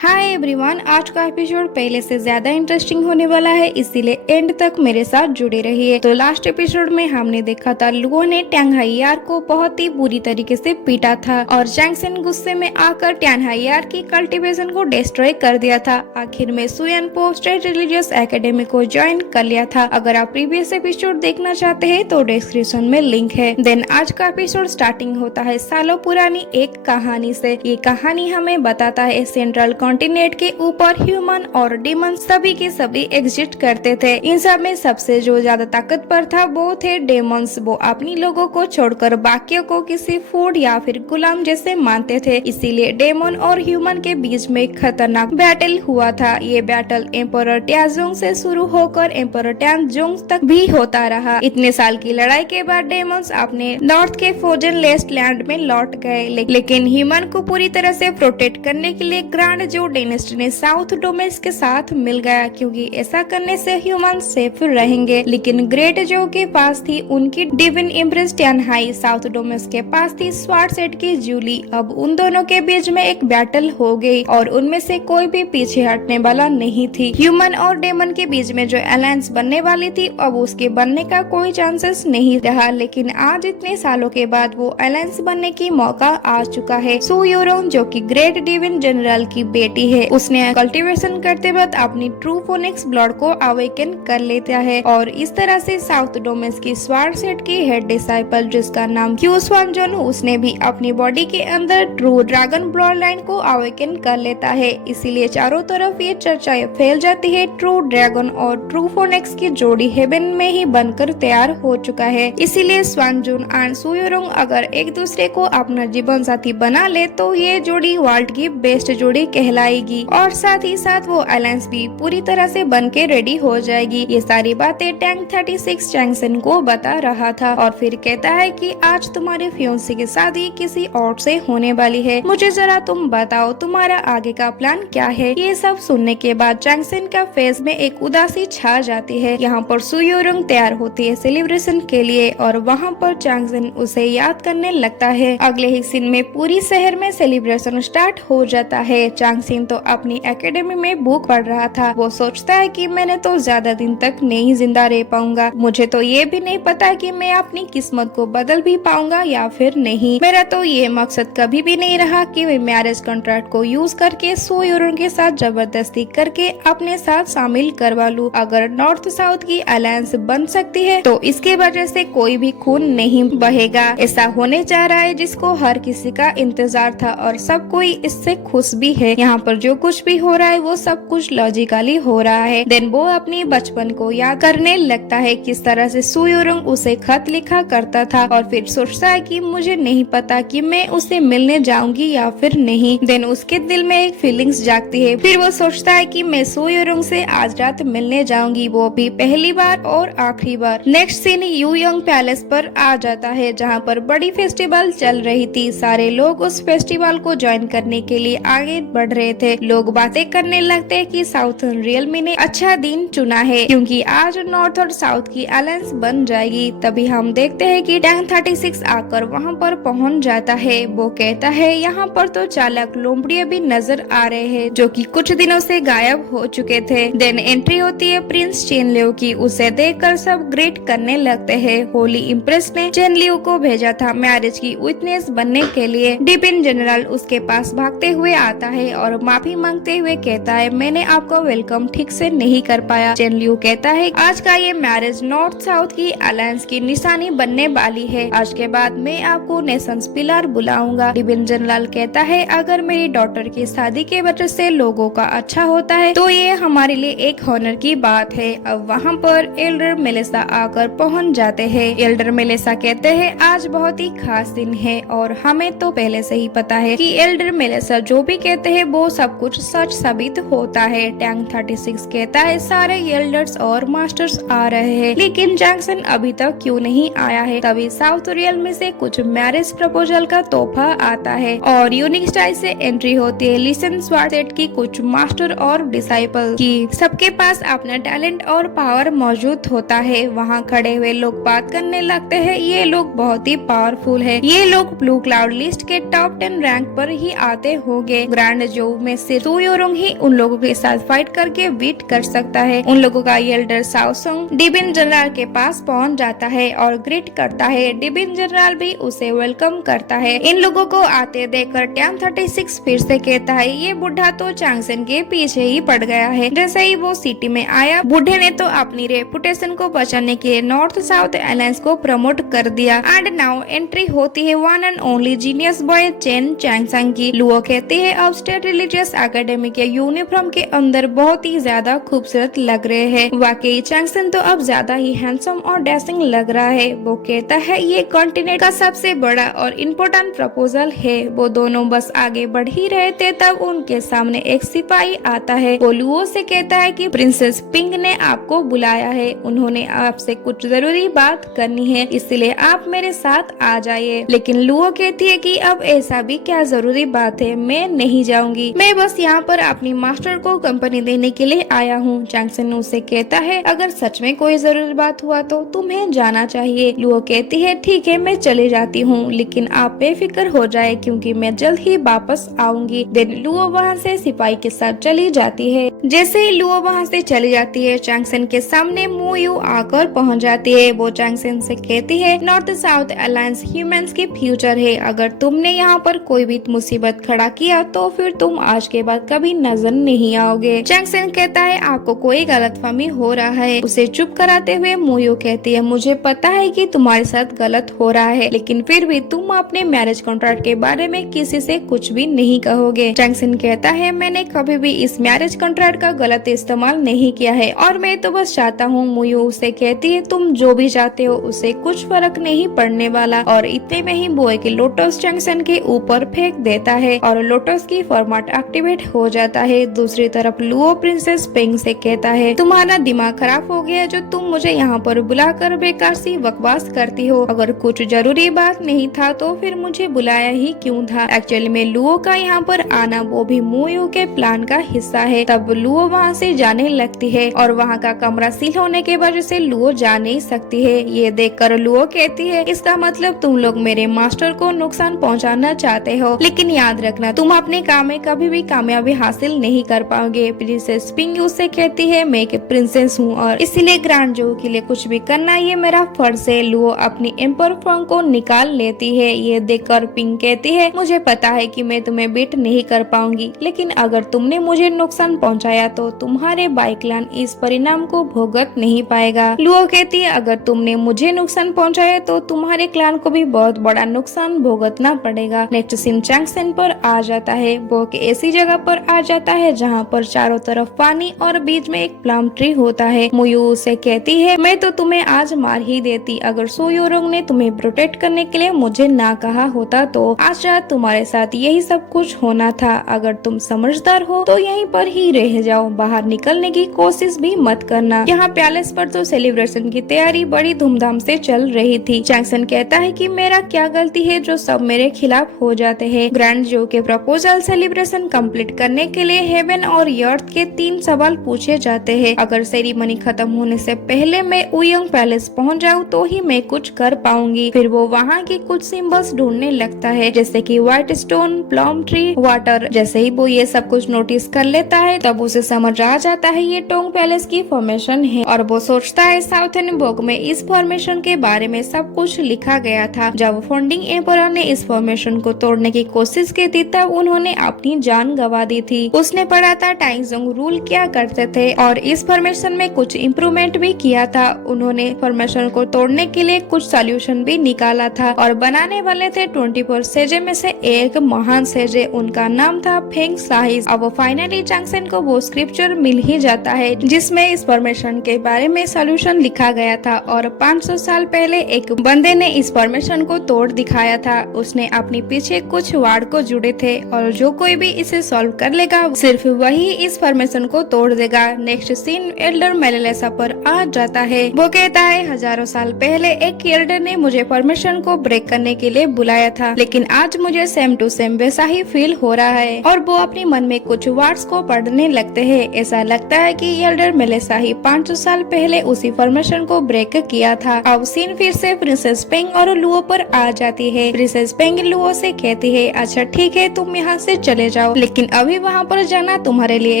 Hi everyone, आज का episode पहले से ज्यादा इंटरेस्टिंग होने वाला है, इसीलिए एंड तक मेरे साथ जुड़े रहिए। तो लास्ट एपिसोड में हमने देखा था लुओ ने टैंग हाइयार को बहुत ही बुरी तरीके से पीटा था और जैंगसन गुस्से में आकर टैंग हाइयार की कल्टीवेशन को डिस्ट्रॉय कर दिया था। आखिर में सुयन पो स्टेट रिलीजियस एकेडमी को ज्वाइन कर लिया था। अगर आप प्रीवियस एपिसोड देखना चाहते हैं तो डिस्क्रिप्शन में लिंक है। देन आज का एपिसोड स्टार्टिंग होता है सालों पुरानी एक कहानी से। ये कहानी हमें बताता है सेंट्रल कॉन्टिनेंट के ऊपर ह्यूमन और डीमन सभी के सभी एग्जिस्ट करते थे। इन सब में सबसे जो ज्यादा ताकतवर था वो थे डेमंस। वो अपनी लोगों को छोड़कर बाकियों को किसी फूड या फिर गुलाम जैसे मानते थे। इसीलिए डेमन और ह्यूमन के बीच में खतरनाक बैटल हुआ था। ये बैटल एम्परर ट्याजोंग से शुरू होकर एम्परर ट्याजोंग तक भी होता रहा। इतने साल की लड़ाई के बाद डेमंस अपने नॉर्थ के फ्रोजन लेस्ट लैंड में लौट गए, लेकिन ह्यूमन को पूरी तरह से प्रोटेक्ट करने के लिए ग्रांड जो डेनेस्टी ने साउथ डोमेस के साथ मिल गया, क्योंकि ऐसा करने से ह्यूमन सेफ रहेंगे। लेकिन ग्रेट जो के पास थी उनकी डिविन इम्प्रेस टियानहाई, साउथ डोमेस के पास थी स्वार्ड सेट की जूली। अब उन दोनों के बीच में एक बैटल हो गई और उनमें से कोई भी पीछे हटने वाला नहीं थी। ह्यूमन और डेमन के बीच में जो अलायंस बनने वाली थी अब उसके बनने का कोई चांसेस नहीं रहा। लेकिन आज इतने सालों के बाद वो अलायंस बनने की मौका आ चुका है। सु यूरोंग जो कि ग्रेट डिविन जनरल की बेटी है, उसने कल्टीवेशन करते वक्त अपनी ट्रू फोनिक्स ब्लड को अवेकन कर लेता है और इस तरह से साउथ डोमेस की स्वार्ड सेट की हेड डिसाइपल जिसका नाम क्यू स्वानजोन, उसने भी अपनी बॉडी के अंदर ट्रू ड्रैगन ब्लड लाइन को अवेकन कर लेता है। इसीलिए चारों तरफ ये चर्चा फैल जाती है ट्रू ड्रैगन और ट्रू फोनिक्स की जोड़ी हेवन में ही बनकर तैयार हो चुका है। इसीलिए स्वानजोन एंड सु यूरोंग अगर एक दूसरे को अपना जीवन साथी बना ले तो ये जोड़ी वर्ल्ड की बेस्ट जोड़ी कहलाएगी और साथ ही साथ वो अलायंस भी पूरी तरह से बन के रेडी हो जाएगी। ये सारी बातें टैंग 36 जैंगसन को बता रहा था और फिर कहता है कि आज तुम्हारे फियोंसी की शादी किसी और से होने वाली है, मुझे जरा तुम बताओ तुम्हारा आगे का प्लान क्या है। ये सब सुनने के बाद जैंगसन का फेस में एक उदासी छा जाती है। यहाँ पर सु यूरोंग तैयार होती है सेलिब्रेशन के लिए और वहाँ पर जैंगसन उसे याद करने लगता है। अगले ही सीन में पूरी शहर में सेलिब्रेशन स्टार्ट हो जाता है। जैंगसन तो अपनी एकेडमी में बुक पढ़ रहा था। वो सोचता है कि मैंने तो ज्यादा दिन तक नहीं जिंदा रह पाऊंगा, मुझे तो ये भी नहीं पता कि मैं अपनी किस्मत को बदल भी पाऊंगा या फिर नहीं। मेरा तो ये मकसद कभी भी नहीं रहा कि मैं मैरिज कॉन्ट्रैक्ट को यूज करके सु यूरोंग के साथ जबरदस्ती करके अपने साथ शामिल करवा लूं। अगर नॉर्थ साउथ की अलायंस बन सकती है तो इसके वजह से कोई भी खून नहीं बहेगा। ऐसा होने जा रहा है जिसको हर किसी का इंतजार था और सब कोई इससे खुश भी है। यहाँ पर जो कुछ भी हो रहा है वो सब कुछ लॉजिकली हो रहा है। देन वो अपनी बचपन को याद करने लगता है, किस तरह से सु यूरोंग उसे खत लिखा करता था और फिर सोचता है कि मुझे नहीं पता कि मैं उसे मिलने जाऊंगी या फिर नहीं। देन उसके दिल में एक फीलिंग्स जागती है। फिर वो सोचता है कि मैं सु यूरोंग से आज रात मिलने जाऊंगी, वो भी पहली बार और आखिरी बार। नेक्स्ट सीन यूयोंग पैलेस पर आ जाता है जहाँ पर बड़ी फेस्टिवल चल रही थी। सारे लोग उस फेस्टिवल को ज्वाइन करने के लिए आगे बढ़ रहे थे। लोग बातें करने लगते हैं कि साउथर्न रियलमी ने अच्छा दिन चुना है क्योंकि आज नॉर्थ और साउथ की अलायंस बन जाएगी। तभी हम देखते हैं कि टैंग 36 आकर वहां पर पहुंच जाता है। वो कहता है यहाँ पर तो चालक लोमड़िया भी नजर आ रहे हैं जो कि कुछ दिनों से गायब हो चुके थे। देन एंट्री होती है प्रिंस चेन लियो की। उसे देखकर सब ग्रेट करने लगते हैं। होली इम्प्रेस ने चेन लियो को भेजा था मैरिज की विटनेस बनने के लिए। डिविन जनरल उसके पास भागते हुए आता है और माफी मांगते हुए कहता है मैंने आपको वेलकम ठीक से नहीं कर पाया। चेन लियो कहता है आज का ये मैरिज नॉर्थ साउथ की अलायंस की निशानी बनने वाली है। आज के बाद मैं आपको नेशंस पिलर बुलाऊंगा। डिविन जनरल कहता है अगर मेरी डॉटर की शादी के वजह से लोगों का अच्छा होता है तो ये हमारे लिए एक ऑनर की बात है। अब वहाँ पर एल्डर मेलेसा आकर पहुँच जाते हैं। एल्डर मेलेसा कहते हैं आज बहुत ही खास दिन है और हमें तो पहले से ही पता है कि एल्डर मेलेसा जो भी कहते हैं वो सब कुछ सच साबित होता है। टैंग 36 कहता है सारे एल्डर्स और मास्टर्स आ रहे हैं लेकिन जैंगसन अभी तक क्यों नहीं आया है। तभी साउथ रियल में से कुछ मैरिज प्रपोजल का तोहफा आता है और यूनिक स्टाइल से एंट्री होती है लिसन स्वार्ड सेट की कुछ मास्टर और डिसाइपल की। सबके पास अपना टैलेंट और पावर मौजूद होता है। वहाँ खड़े हुए लोग बात करने लगते हैं ये लोग बहुत ही पावरफुल है, ये लोग ब्लू क्लाउड लिस्ट के टॉप 10 रैंक पर ही आते होंगे। ग्रैंड जो में सिर्फ सू योरोंग ही उन लोगों के साथ फाइट करके बीट कर सकता है। उन लोगों का एल्डर शाओसुंग डिबिन जनरल के पास पहुंच जाता है और ग्रीट करता है। डिबिन जनरल भी उसे वेलकम करता है। इन लोगों को आते देखकर टैंग 36 फिर से कहता है ये बुढ़ा तो चांगसेन के पीछे ही पड़ गया है। जैसे ही वो सिटी में आया, बूढ़े ने तो अपनी रेपुटेशन को बचाने के लिए नॉर्थ साउथ अलायंस को प्रमोट कर दिया। एंड नाउ एंट्री होती है one and only genius boy Chen Changsheng की। लुओ कहती है अब स्टेट रिलीजियस एकेडमी के यूनिफॉर्म के अंदर बहुत ही ज्यादा खूबसूरत लग रहे हैं। वाकई चांगसेन तो अब ज्यादा ही हैंडसम और डैशिंग लग रहा है। वो कहता है ये कॉन्टिनेंट का सबसे बड़ा और इम्पोर्टेंट प्रपोजल है। वो दोनों बस आगे बढ़ ही रहे थे तब उनके सामने एक सिपाही आता है। वो लुओ से कहता है कि प्रिंसेस पिंग ने आपको बुलाया है। उन्होंने आपसे कुछ जरूरी बात करनी है, इसलिए आप मेरे साथ आ जाइए। लेकिन लुओ कहती है कि अब ऐसा भी क्या जरूरी बात है, मैं नहीं जाऊंगी। मैं बस यहाँ पर अपनी मास्टर को कंपनी देने के लिए आया हूँ। चांगसेन उसे कहता है अगर सच में कोई जरूरी बात हुआ तो तुम्हें जाना चाहिए। लुओ कहती है ठीक है मैं चले जाती हूँ, लेकिन आप बेफिक्र हो जाए क्योंकि मैं जल्द ही वापस आऊंगी। देन लुओ वहाँ से सिपाही के साथ चली जाती है। जैसे ही लुओ वहाँ से चली जाती है, चांगसेन के सामने मु यू आकर पहुँच जाती है। वो चांगसेन से कहती है नॉर्थ साउथ अलायंस ह्यूमंस की फ्यूचर है। अगर तुमने यहाँ पर कोई भी मुसीबत खड़ा किया तो फिर तुम आज के बाद कभी नजर नहीं आओगे। चांगसेन कहता है आपको कोई गलतफहमी हो रहा है। उसे चुप कराते हुए मु यू कहती है मुझे पता है कि तुम्हारे साथ गलत हो रहा है, लेकिन फिर भी तुम अपने मैरिज कॉन्ट्रैक्ट के बारे में किसी से कुछ भी नहीं कहोगे। चांगसेन कहता है मैंने कभी भी इस मैरिज कॉन्ट्रैक्ट का गलत इस्तेमाल नहीं किया है और मैं तो बस चाहता हूँ। मु यू उसे कहती है तुम जो भी चाहते हो उसे कुछ फर्क नहीं पड़ने वाला। और इतने में ही बॉय की लोटस चांगसेन के ऊपर फेंक देता है और लोटस की फॉर्मेट एक्टिवेट हो जाता है। दूसरी तरफ लुओ प्रिंसेस पिंग से कहता है तुम्हारा दिमाग खराब हो गया जो तुम मुझे यहाँ पर बुलाकर बेकार सी बकवास करती हो। अगर कुछ जरूरी बात नहीं था तो फिर मुझे बुलाया ही क्यों था। एक्चुअली में लुओ का यहाँ पर आना वो भी मु यू के प्लान का हिस्सा है। तब लुओ वहाँ से जाने लगती है और वहाँ का कमरा सील होने के वजह से लुओ जा नहीं सकती है। ये देखकर लुओ कहती है इसका मतलब तुम लोग मेरे मास्टर को नुकसान पहुँचाना चाहते हो, लेकिन याद रखना तुम अपने काम में कभी भी कामयाबी हासिल नहीं कर पाओगे। प्रिंसेस पिंग उससे कहती है मैं एक प्रिंसेस हूँ और इसीलिए ग्रैंड जो के लिए कुछ भी करना ये मेरा फर्ज है। लुओ अपनी एम्पर फॉर्म को निकाल लेती है। ये देखकर पिंग कहती है मुझे पता है कि मैं तुम्हें बीट नहीं कर पाऊंगी, लेकिन अगर तुमने मुझे नुकसान पहुंचाया तो तुम्हारे बाई क्लैन इस परिणाम को भुगत नहीं पाएगा। लुओ कहती है अगर तुमने मुझे नुकसान पहुंचाया तो तुम्हारे क्लैन को भी बहुत बड़ा नुकसान भुगतना पड़ेगा। नेक्स्ट सीन चांगसेन पर आ जाता है। वो ऐसी जगह पर आ जाता है जहाँ पर चारों तरफ पानी और बीच में एक प्लम ट्री होता है। मु यू उसे कहती है मैं तो तुम्हें आज मार ही देती अगर सू योरोंग ने तुम्हें प्रोटेक्ट करने के लिए मुझे ना कहा होता तो आज शायद तुम्हारे साथ यही सब कुछ होना था। अगर तुम समझदार हो तो यहीं पर ही रह जाओ, बाहर निकलने की कोशिश भी मत करना। यहाँ पैलेस पर तो सेलिब्रेशन की तैयारी बड़ी धूमधाम से चल रही थी। चांगसेन कहता है कि मेरा क्या गलती है जो सब मेरे खिलाफ हो जाते हैं। ग्रैंड जो के प्रपोजल सेलिब्रेशन कंप्लीट करने के लिए हेवन और अर्थ के 3 सवाल पूछे जाते हैं। अगर सेरेमनी खत्म होने से पहले मैं उयंग पैलेस पहुंच जाऊं तो ही मैं कुछ कर पाऊंगी। फिर वो वहाँ की कुछ सिंबल्स ढूंढने लगता है जैसे कि white stone, plum tree, water. जैसे ही वो ये सब कुछ नोटिस कर लेता है तब उसे समझ आ जाता है ये टोंग पैलेस की फॉर्मेशन है और वो सोचता है साउथर्न बुक में इस फॉर्मेशन के बारे में सब कुछ लिखा गया था। जब फाउंडिंग एम्परर ने इस फॉर्मेशन को तोड़ने की कोशिश की थी तब उन्होंने अपनी जान गंवा दी थी। उसने पढ़ा था टाइजोंग रूल क्या करते थे और इस फॉर्मेशन में कुछ इम्प्रूवमेंट भी किया था। उन्होंने फॉर्मेशन को तोड़ने के लिए कुछ सोल्यूशन भी निकाला था और बनाने वाले थे 24 सेजे में से एक महान सेजे, उनका नाम था फेंग साहिज। अब फाइनली चांगसेन को वो स्क्रिप्चर मिल ही जाता है जिसमें इस फॉर्मेशन के बारे में सोल्यूशन लिखा गया था और 500 साल पहले एक बंदे ने इस फॉर्मेशन को तोड़ दिखाया था। उसने अपने पीछे कुछ वार्ड को जुड़े थे और जो कोई भी इसे सॉल्व कर लेगा सिर्फ वही इस फॉर्मेशन को तोड़ देगा। नेक्स्ट सीन एल्डर मेलेसा पर आ जाता है। वो कहता है हजारों साल पहले एक एल्डर ने मुझे फॉर्मेशन को ब्रेक करने के लिए बुलाया था, लेकिन आज मुझे सेम टू सेम वैसा ही फील हो रहा है। और वो अपने मन में कुछ वर्ड्स को पढ़ने लगते हैं। ऐसा लगता है कि एल्डर मेलेसा ही 500 साल पहले उसी फॉर्मेशन को ब्रेक किया था। अब सीन फिर से प्रिंसेस पेंग और लुओ पर आ जाती है। प्रिंसेस पेंग लुओ से कहती है अच्छा ठीक है तुम यहाँ से चले जाओ, लेकिन अभी वहाँ पर जाना तुम्हारे लिए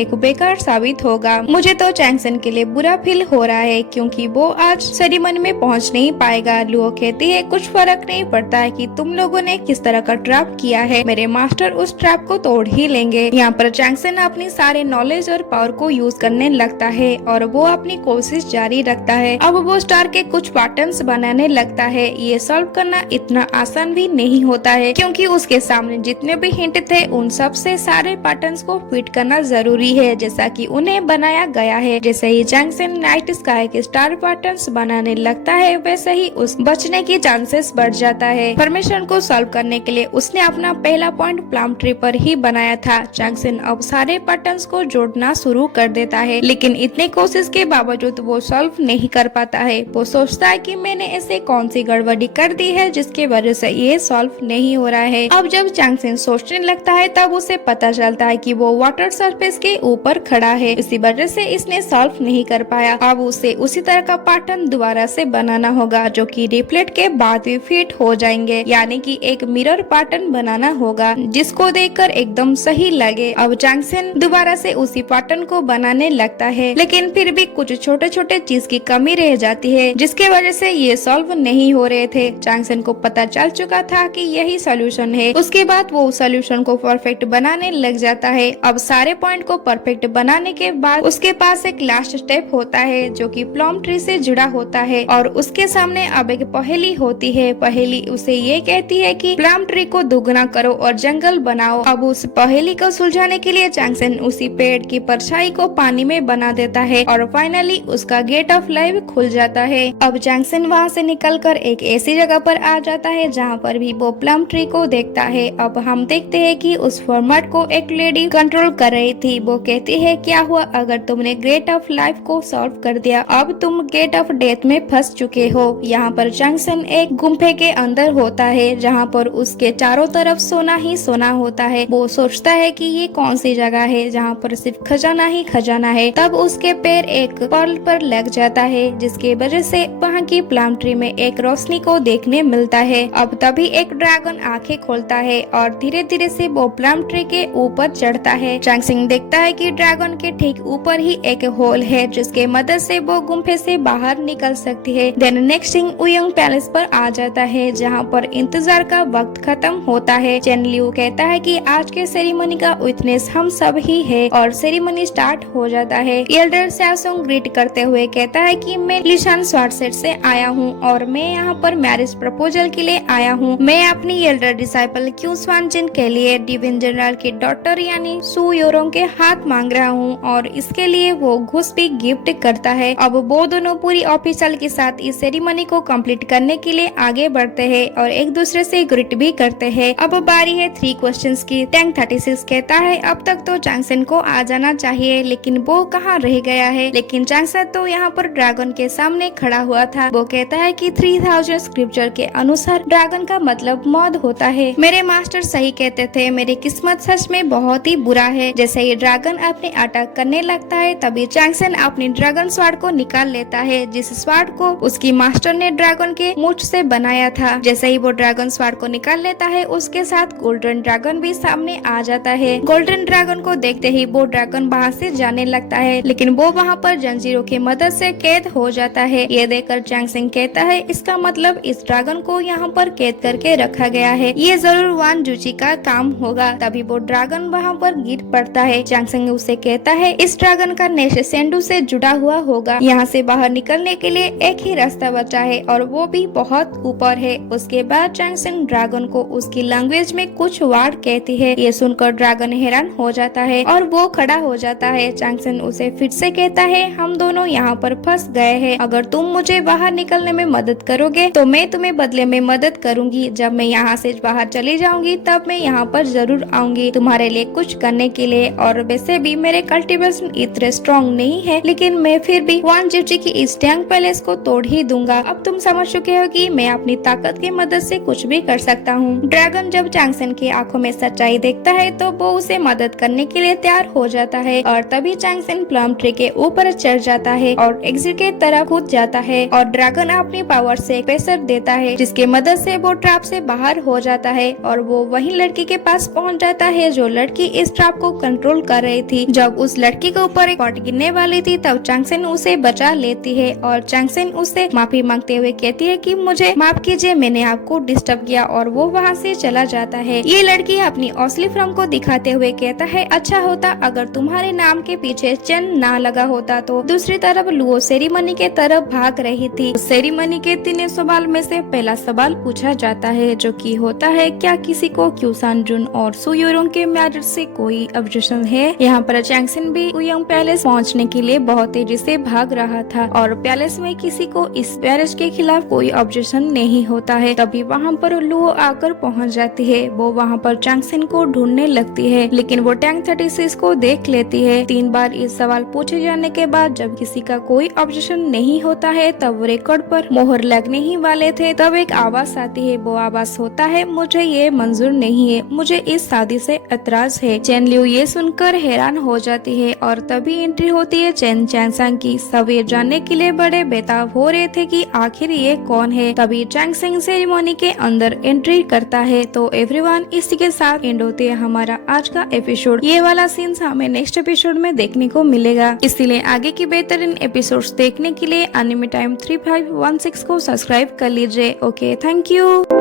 एक बेकार साबित होगा। मुझे तो चैंगसन के लिए बुरा फील हो रहा है क्योंकि वो आज सेरेमनी में पहुँच नहीं पाएगा। लुओ कहती है कुछ फर्क नहीं पड़ता है कि तुम लोगों ने किस तरह का ट्रैप किया है, मेरे मास्टर उस ट्रैप को तोड़ ही लेंगे। यहाँ पर चैंगसन अपनी सारे नॉलेज और पावर को यूज करने लगता है और वो अपनी कोशिश जारी रखता है। अब वो स्टार के कुछ पैटर्न्स बनाने लगता है। ये सॉल्व करना इतना आसान भी नहीं होता है क्योंकि उसके सामने जितने भी हिंट थे उन सब से सारे पैटर्न्स को फिट करना जरूरी है जैसा कि उन्हें बनाया गया है। जैसे ही चैंगसन नाइट स्काई के स्टार पैटर्न्स बनाने लगता है वैसे ही उस बचने की चांसेस बढ़ जाता है। फॉर्मेशन को सॉल्व करने के लिए उसने अपना पहला पॉइंट प्लम ट्री पर ही बनाया था। चैंगसन अब सारे पैटर्न्स को जोड़ना शुरू कर देता है लेकिन इतनी कोशिश के बावजूद वो सॉल्व नहीं कर पाता है। वो सोचता है कि मैंने ऐसे कौन सी गड़बड़ी कर दी है जिसके वजह से ये सॉल्व नहीं हो रहा है। अब जब चैंगसन सोचने लगता है तब उसे पता चलता है कि वो वाटर सरफेस के ऊपर खड़ा है, इसी वजह से इसने सॉल्व नहीं कर पाया। अब उसे उसी तरह का पैटर्न दोबारा से बनाना होगा जो कि रिप्लेट के बाद भी फिट हो जाएंगे, यानी कि एक मिरर पैटर्न बनाना होगा जिसको देखकर एकदम सही लगे। अब चैंगसन दोबारा से उसी पैटर्न को बनाने लगता है लेकिन फिर भी कुछ छोटे छोटे चीज की कमी रह जाती है जिसके वजह से ये सॉल्व नहीं हो रहे थे। चैंगसन को पता चल चुका था कि यही सोल्यूशन है। उसके बाद वो सोल्यूशन को परफेक्ट बनाने लग जाता है। अब सारे पॉइंट को परफेक्ट बनाने के बाद उसके पास एक लास्ट स्टेप होता है जो कि प्लम ट्री से जुड़ा होता है और उसके सामने अब एक पहेली होती है। पहेली उसे ये कहती है कि प्लम ट्री को दुगना करो और जंगल बनाओ। अब उस पहेली को सुलझाने के लिए चैंगसन उसी पेड़ की परछाई को पानी में बना देता है और फाइनली उसका गेट ऑफ लाइफ खुल जाता है। अब चैंगसन वहाँ से निकलकर एक ऐसी जगह पर आ जाता है जहाँ पर भी वो प्लम ट्री को देखता है। अब हम देखते हैं कि उस फॉर्मेट को एक लेडी कंट्रोल कर रही थी। वो कहती है क्या हुआ अगर तुमने गेट ऑफ लाइफ को सॉल्व कर दिया, अब तुम गेट ऑफ डेथ में फंस चुके हो। यहाँ पर चैंगसन एक गुम्फे के अंदर होता है जहाँ पर उसके चारों तरफ सोना ही सोना होता है। वो सोचता है कि ये कौन सी जगह है जहाँ पर सिर्फ खजाना ही खजाना है। तब उसके पैर एक पर्ल पर लग जाता है जिसकी वजह से वहाँ की प्लम ट्री में एक रोशनी को देखने मिलता है। अब तभी एक ड्रैगन आंखें खोलता है और धीरे धीरे से वो प्लम ट्री के ऊपर चढ़ता है। चैंगसन देखता है कि ड्रैगन के ठीक ऊपर ही एक होल है जिसके मदद से वो गुम्फे से बाहर निकल सकती है। देन नेक्स्ट थिंग उयंग पैलेस पर आ जाता है जहाँ पर इंतजार का वक्त खत्म होता है। चेन लियू कहता है कि आज के सेरेमनी का विटनेस हम सब ही है और सेरेमनी स्टार्ट हो जाता है। एल्डर सैसोंग ग्रीट करते हुए कहता है कि मैं लिशान स्वार्टसेट से आया हूँ और मैं यहाँ पर मैरिज प्रपोजल के लिए आया हूँ। मैं अपनी एल्डर डिसाइपल क्यू स्वानजिन के लिए डिविन जनरल की डॉटर यानी सू योरोंग के हाथ मांग रहा हूँ और इसके लिए वो घुस भी गिफ्ट करता है। अब वो दोनों पूरी ऑफिसर के साथ इस सेरेमनी को कंप्लीट करने के लिए आगे बढ़ते हैं और एक दूसरे से ग्रीट भी करते हैं। अब बारी है 3 क्वेश्चंस की। टैंक 36 कहता है अब तक तो चैंगसन को आ जाना चाहिए लेकिन वो कहाँ रह गया है। लेकिन चैंगसन तो यहाँ पर ड्रैगन के सामने खड़ा हुआ था। वो कहता है कि 3000 स्क्रिप्चर के अनुसार ड्रैगन का मतलब मौत होता है। मेरे मास्टर सही कहते थे, मेरी किस्मत सच में बहुत ही बुरा है। जैसे ही ड्रैगन अपने अटैक करने लगता है तभी चैंगसन अपनी ड्रैगन स्वार्ड को निकाल लेता है जिस स्वार्ड को उसकी मास्टर ने ड्रैगन के मूंछ से बनाया था। जैसे ही वो ड्रैगन स्वार्ड को निकाल लेता है उसके साथ गोल्डन ड्रैगन भी सामने आ जाता है। गोल्डन ड्रैगन को देखते ही वो ड्रैगन वहाँ से जाने लगता है लेकिन वो वहाँ पर जंजीरों की मदद से कैद हो जाता है। ये देखकर चैंगसन कहता है इसका मतलब इस ड्रैगन को यहाँ पर कैद करके रखा गया है, ये जरूर वान जुची का काम होगा। तभी वो ड्रैगन वहाँ पर गिर पड़ता है। चैंगसन उसे कहता है इस ड्रैगन का नेश सेंडू से जुड़ा हुआ होगा। यहाँ से बाहर निकलने के लिए एक ही रास्ता बचा है और वो भी बहुत ऊपर है। उसके बाद चैंगसन ड्रैगन को उसकी लैंग्वेज में कुछ वर्ड कहती है। ये सुनकर ड्रैगन हैरान हो जाता है और वो खड़ा हो जाता है। चैंगसन उसे फिर से कहता है हम दोनों यहाँ पर फंस गए हैं, अगर तुम मुझे बाहर निकलने में मदद करोगे तो मैं तुम्हें बदले में मदद करूंगी। जब मैं यहाँ से बाहर चली जाऊंगी तब मैं यहाँ पर जरूर आऊंगी तुम्हारे लिए कुछ करने के लिए। और वैसे भी मेरे कल्टीवेशन इतने स्ट्रॉन्ग नहीं है लेकिन मैं फिर भी वान जुची की इस टैंक पैलेस को तोड़ ही दूंगा। अब तुम समझ चुके हो कि मैं अपनी ताकत की मदद से कुछ भी कर सकता हूँ। ड्रैगन जब चैंगसन की आंखों में सच्चाई देखता है तो वो उसे मदद करने के लिए तैयार हो जाता है और तभी चैंगसन प्लम ट्री के ऊपर चढ़ जाता है और एग्जिट की तरफ कूद जाता है और ड्रैगन अपनी पावर से प्रेशर देता है जिसकी मदद से वो ट्रैप से बाहर हो जाता है और वो वही लड़की के पास पहुंच जाता है जो लड़की इस ट्रैप को कंट्रोल कर रही थी। जब उस लड़की के ऊपर एक पॉट गिरने वाली थी तब चैंगसेन उसे बचा लेती है और चैंगसेन उससे माफी मांगते हुए कहती है कि मुझे माफ कीजिए, मैंने आपको डिस्टर्ब किया, और वो वहाँ से चला जाता है। ये लड़की अपनी असली फॉर्म को दिखाते हुए कहता है, अच्छा होता अगर तुम्हारे नाम के पीछे चेन ना लगा होता। तो दूसरी तरफ लुओ सेरेमनी के तरफ भाग रही थी। सेरेमनी के 3 सवाल में से पहला सवाल पूछा जाता है जो कि होता है, क्या किसी को क्यू सांजुन और सुयोरोंग के मैरिज से कोई ऑब्जेक्शन है। यहाँ पर चैंगसेन भी उयोंग पैलेस पहुँचने के लिए बहुत तेजी से भाग रहा था और पैलेस में किसी को इस मैरिज के खिलाफ कोई ऑब्जेक्शन नहीं होता है। तभी वहाँ पर लुओ आकर पहुँच जाती है। वो वहाँ पर चैंगसेन को ढूंढने लगती है लेकिन वो टैंक 36 को देख लेती है। 3 बार इस सवाल पूछे जाने के बाद जब किसी का कोई ऑब्जेक्शन नहीं होता है तब रिकॉर्ड पर मोहर लगने ही वाले थे तब एक आवाज आती है। वो आवाज होता है, मुझे ये मंजूर नहीं है, मुझे इस शादी से एतराज है। चेन लियू ये सुनकर हैरान हो जाती है और तभी एंट्री होती है चेन चैंगसेन की। सभी जानने के लिए बड़े बेताब हो रहे थे कि आखिर ये कौन है। तभी चैंगसेन सेरेमनी के अंदर एंट्री करता है। तो एवरीवन, इसी के साथ एंड होती है हमारा आज का एपिसोड। ये वाला सीन्स हमें नेक्स्ट एपिसोड में देखने को मिलेगा, इसलिए आगे की बेहतरीन एपिसोड्स देखने के लिए एनिमे टाइम 3516 को सब्सक्राइब कर लीजिए। Okay, thank you.